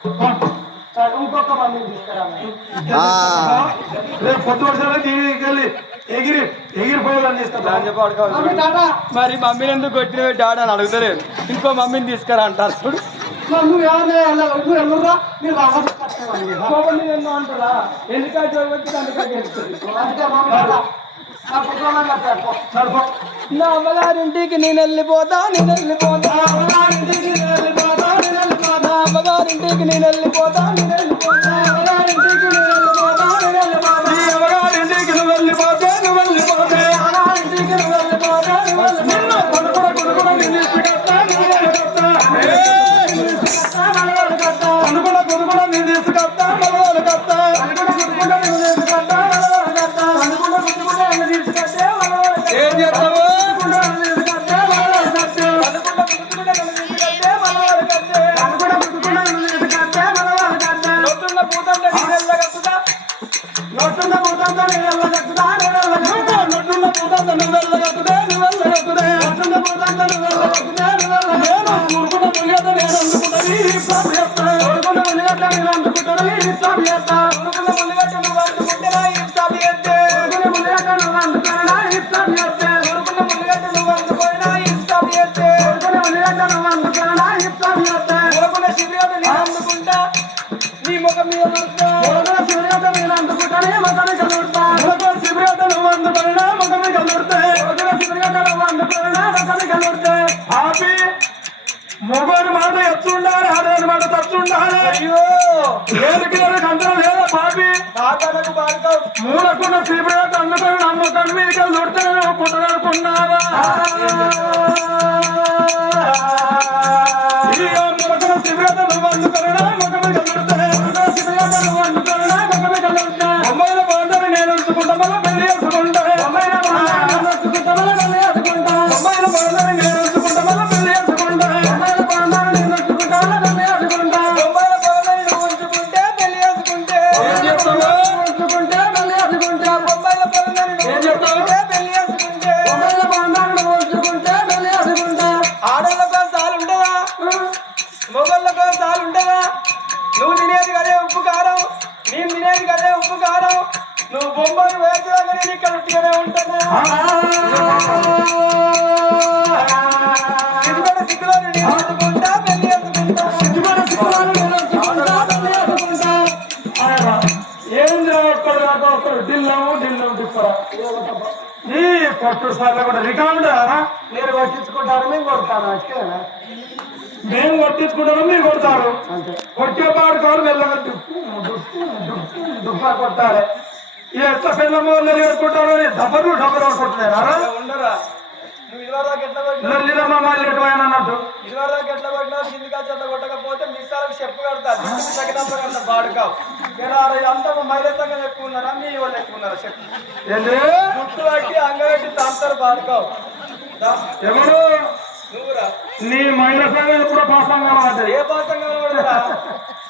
ఇంకొక మమ్మీని తీసుకురా రేపు పొద్దు వర్షాలు దీనికి వెళ్ళి ఎగిరి ఎగిరిపోయేదని తీసుకుంటా. మరి మమ్మీని ఎందుకు కొట్టిన డాడీ అని అడుగుతలేదు. ఇంకో మమ్మీని తీసుకురా అంటారు చూడు. నువ్వు ఎవరురా మీరు అంటారా ఎందుకంటే నా అమ్మగారింటికి నేను వెళ్ళిపోతా నేను వెళ్ళిపోతా అమ్మగారింటికి నేను వెళ్ళిపోతా నేను వెళ్ళిపోతా అమ్మగారింటికి నేను వెళ్ళిపోతా నేను వెళ్ళిపోతా అమ్మగారింటికి నేను వెళ్ళిపోతా నేను వెళ్ళిపోతా అమ్మగారింటికి నువ్వు వెళ్ళిపోతే నువ్వు వెళ్ళిపోతే అమ్మగారింటికి నువ్వు వెళ్ళిపోతా నువ్వు వెళ్ళిపోతా కొడుకు నేను తీసుకొస్తా నువ్వు వెళ్ళిపోతా అనుకున్న కొడుకు నేను తీసుకొస్తా మలవాళ్ళు కస్తా అనుకున్న నేను తీసుకొస్తా మలవాళ్ళు కస్తా అనుకున్న కొడుకు నేను తీసుకొస్తే ఏం చేస్తావు? నీ ముఖం మీద మొగోని మాట ఎత్తుండాలి ఆడని మాట తచ్చుండాలి. అయ్యో ఏళ్ళకి అందరం లేదా పాపి మూలకున్న సిబిరేట్ అందుకని నమ్మకం మీదకి దొడితే పుట్టనుకున్నావా? మూలకున్న సిబిరేట్ నువ్వు అందుకన్నా ముఖం మీద దొడితే సిబిరేట్ నువ్వు అందుకన్నా ముఖం మీద దొడితే అమ్మాయిల బాండని నేను ఉంచుకుంటా మళ్ళీ పెళ్లి వేసుకుంటా అమ్మాయిల బాండని ఉంచుకుంటా మళ్ళీ పెళ్లి వేసుకుంటా అమ్మాయిల బాండని నేను ఉంచుకుంటా మళ్ళీ పెళ్లి వేసుకుంటా అమ్మాయిల బాండని నేను ఉంచుకుంటా మళ్ళీ పెళ్లి వేసుకుంటా అమ్మాయిల బాండని నువ్వు ఉంచుకుంటే పెళ్లి వేసుకుంటే ఏం చెప్తావు? ఉంచుకుంటే పెళ్లి వేసుకుంటా అమ్మాయిల బాండని నువ్వు ఉంచుకుంటే పెళ్లి వేసుకుంటే అమ్మాయిల బాండని నువ్వు ఉంచుకుంటే పెళ్లి వేసుకుంటా. ఆడళ్ళకో సాలు ఉండదా మొగళ్ళకో సాలు ఉండదా? నువ్వు తినేది కదే ఉప్పు కారం నేను తినేది కదే ఉప్పు కారం నువ్వు బొమ్మను వేసేదాకా నేను ఇక్కడ ఉట్టిగానే ఉంటాను. సిగ్గుపడ సిగ్గులో నేను వేసుకుంటా పెళ్లి వేసుకుంటా సిగ్గుపడ సిగ్గులో నేను వేసుకుంటా పెళ్లి వేసుకుంటా. ఏంది ఒక్కడు ఢిల్లం ఢిల్లం తిప్పరా ఈ పట్టు సార్లు కూడా రికార్డు మీరు కొట్టించుకుంటారు మేము కొడతాను అచ్చేనా మేము కొట్టించుకుంటాము మీరు కొడతారు. కొట్టే పాడుకోవాలి వెళ్ళగా దుబ్బా కొట్టాలి. ఎట్లా పిల్లలు ఏడుకుంటారు అని డబ్బరు డబ్బరు కొట్టున్నారా ఉండరా నువ్వు ఇదివరకు ఎట్లా కొట్టినా లొల్లిదమ్మా మళ్ళీ ఎటువైనా అన్నట్టు ఇదివరకు ఎట్లా కొట్టినా కిందికా చెత్త కొట్టకపోతే మిస్సాలకు చెప్పు కడతా తగినంత కడతా బాడుకావు అంతా మైలెత్తంగా ఎక్కువ ఉన్నారా మీ వాళ్ళు ఎక్కువ ఉన్నారా చెప్పు ఏంటి గుట్టు పట్టి అంగబెట్టి తాంతారు బాడుకావు ఎవరు నువ్వురా నీ మహిళ సంఘం ఎప్పుడో పాసం కనబడ్డది. ఏ పాసం కనబడరా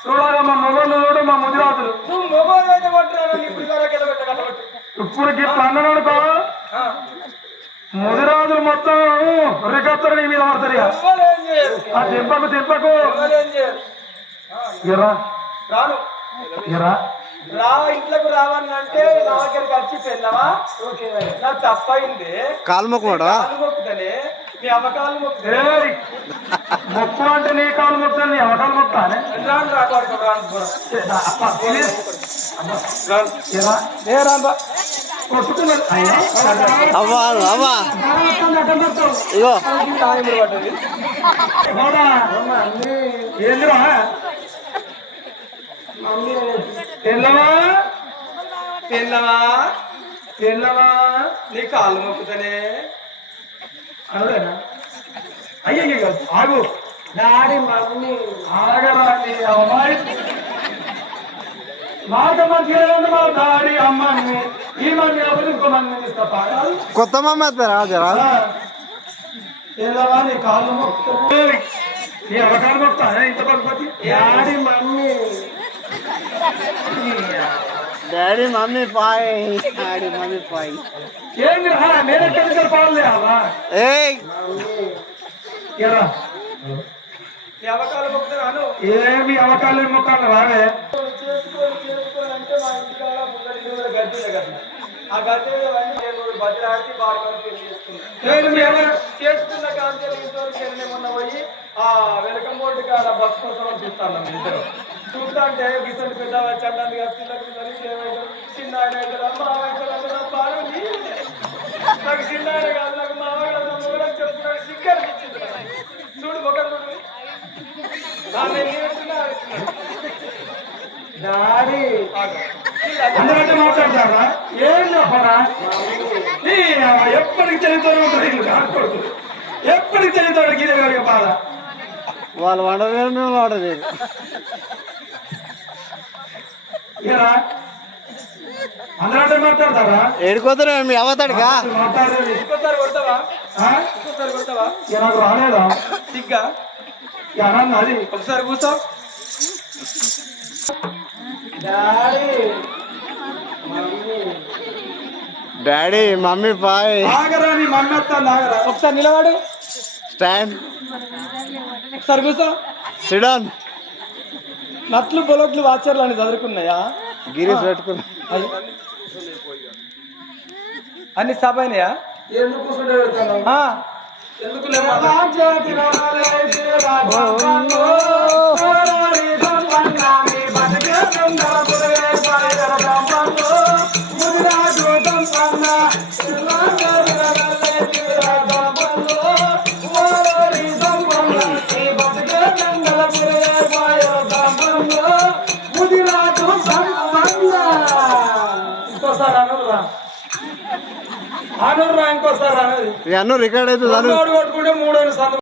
చూడాలి మా మొగలు చూడు మా ముదిరాజులు నువ్వు మొగోళ్ళు అయితే కొట్టురా ఇప్పుడు వరకు ఎలా పెట్టగలబట్టి ఇప్పుడు గిఫ్ట్ అన్నాను అనుకో ముదిరాజులు మొత్తం రికత్తరు నీ మీద పడతారు. ఏం చేయరు ఆ దింపకు దింపకు ఏం చేయరు ఇరా రాను ఇరా రా ఇంట్లోకి రావాలంటే నా దగ్గరికి వచ్చి పెళ్ళవా నాకు తప్పయింది కాలు మొక్కమాడా మొక్కుతానే మీ అమ్మకాలు మొక్కుతానే ఏయ్, మొక్కు అంటే నీ కాలు మొక్కుతాను నీ అవకాలు మొక్తానే రాను రాను రాను కొట్టుకున్నాడు అవ్వా అవ్వా ఇగో ఏందిరా పెళ్ళవా పెళ్ళవా పెళ్ళవా నీ కాళ్ళు మొక్కుతానే అదేనా అయ్యయ్య ఆగు డాడీ మమ్మీ ఆగరా నీ అమ్మాయి మాట మంచిగా మా డాడీ అమ్మని ఈ మంది ఇంకో మంది ఇస్తా పాడాలి. కొత్త మమ్మ వస్తారా జరా పెళ్ళవా నీ కాళ్ళు మొక్కుతా నీ అవకాశం మొక్తా ఇంత పద్ధతి డాడీ మమ్మీ డాడీ మమ్మీ పాయ్ డాడీ మమ్మీ పాయ్ ఏంటి నేనెక్కడికి పాలు లేవా ఏయ్ ఎరా నీ అవకాలు మొక్కుతాను ఏమి అవకాలు మొక్కలు రావే చేసుకోని అంటే మా ఇంటికాడ ముందటి గడ్డి గడ్డ ఆ గడ్డి నేను బదిలాడికి బాగా పెళ్లి చేసుకున్నాను చేసుకున్న కాంచెలు ఇంతవరకు మొన్న పోయి ఆ వెలకం బోర్డు కాడ బస్ కోసం చూస్తాను ఇద్దరు చూస్తా అంటే గిసండి పెద్ద చండాలి పిల్లలకి ఏమైతే చిన్న ఆయన అవుతారా మావ అవుతారా బాగా నాకు చిన్న ఆయన కాదు నాకు మావ కాదు నా మొగలకు చెప్తున్నాడు సిగ్గర్ చూడు మొగ చూడు డాడీ అందరంటే మాట్లాడతారా ఏం చెప్పరా ఎప్పటికి చదువుతారు ఉంటుంది ఎప్పటికి చదువుతాడు గీత బాధ వాళ్ళు వండలేరు మేము వండలేదు ఇరా అందరంటే మాట్లాడతారా ఏడుకోతారు మీ అవతాడుగా మాట్లాడేది ఇంకోసారి కొడతావా ఆ? ఇంకోసారి కొడతావా ఇక నాకు రాలేదా సిగ్గా ఇక అనంది అది ఒకసారి కూర్చో డాడీ మమ్మీ డాడీ మమ్మీ బాయ్ ఆగరా నీ మమ్మీ వస్తాను ఆగరా ఒకసారి నిలబడు స్టాండ్ ఒకసారి కూర్చో సిడాన్ నట్లు పొలట్లు వాచర్లు అని చదువుకున్నాయా గిరీస్ పెట్టుకున్నా అన్ని సభైనయా ఎందుకు కూర్చుంటే వెళ్తాను ఎందుకు లేమా ఇంకోసారి అనుర్రా ఇంకోసారి అనేది ఇక అన్ను రికార్డ్ అవుతుంది కొట్టుకుంటే 3 సందు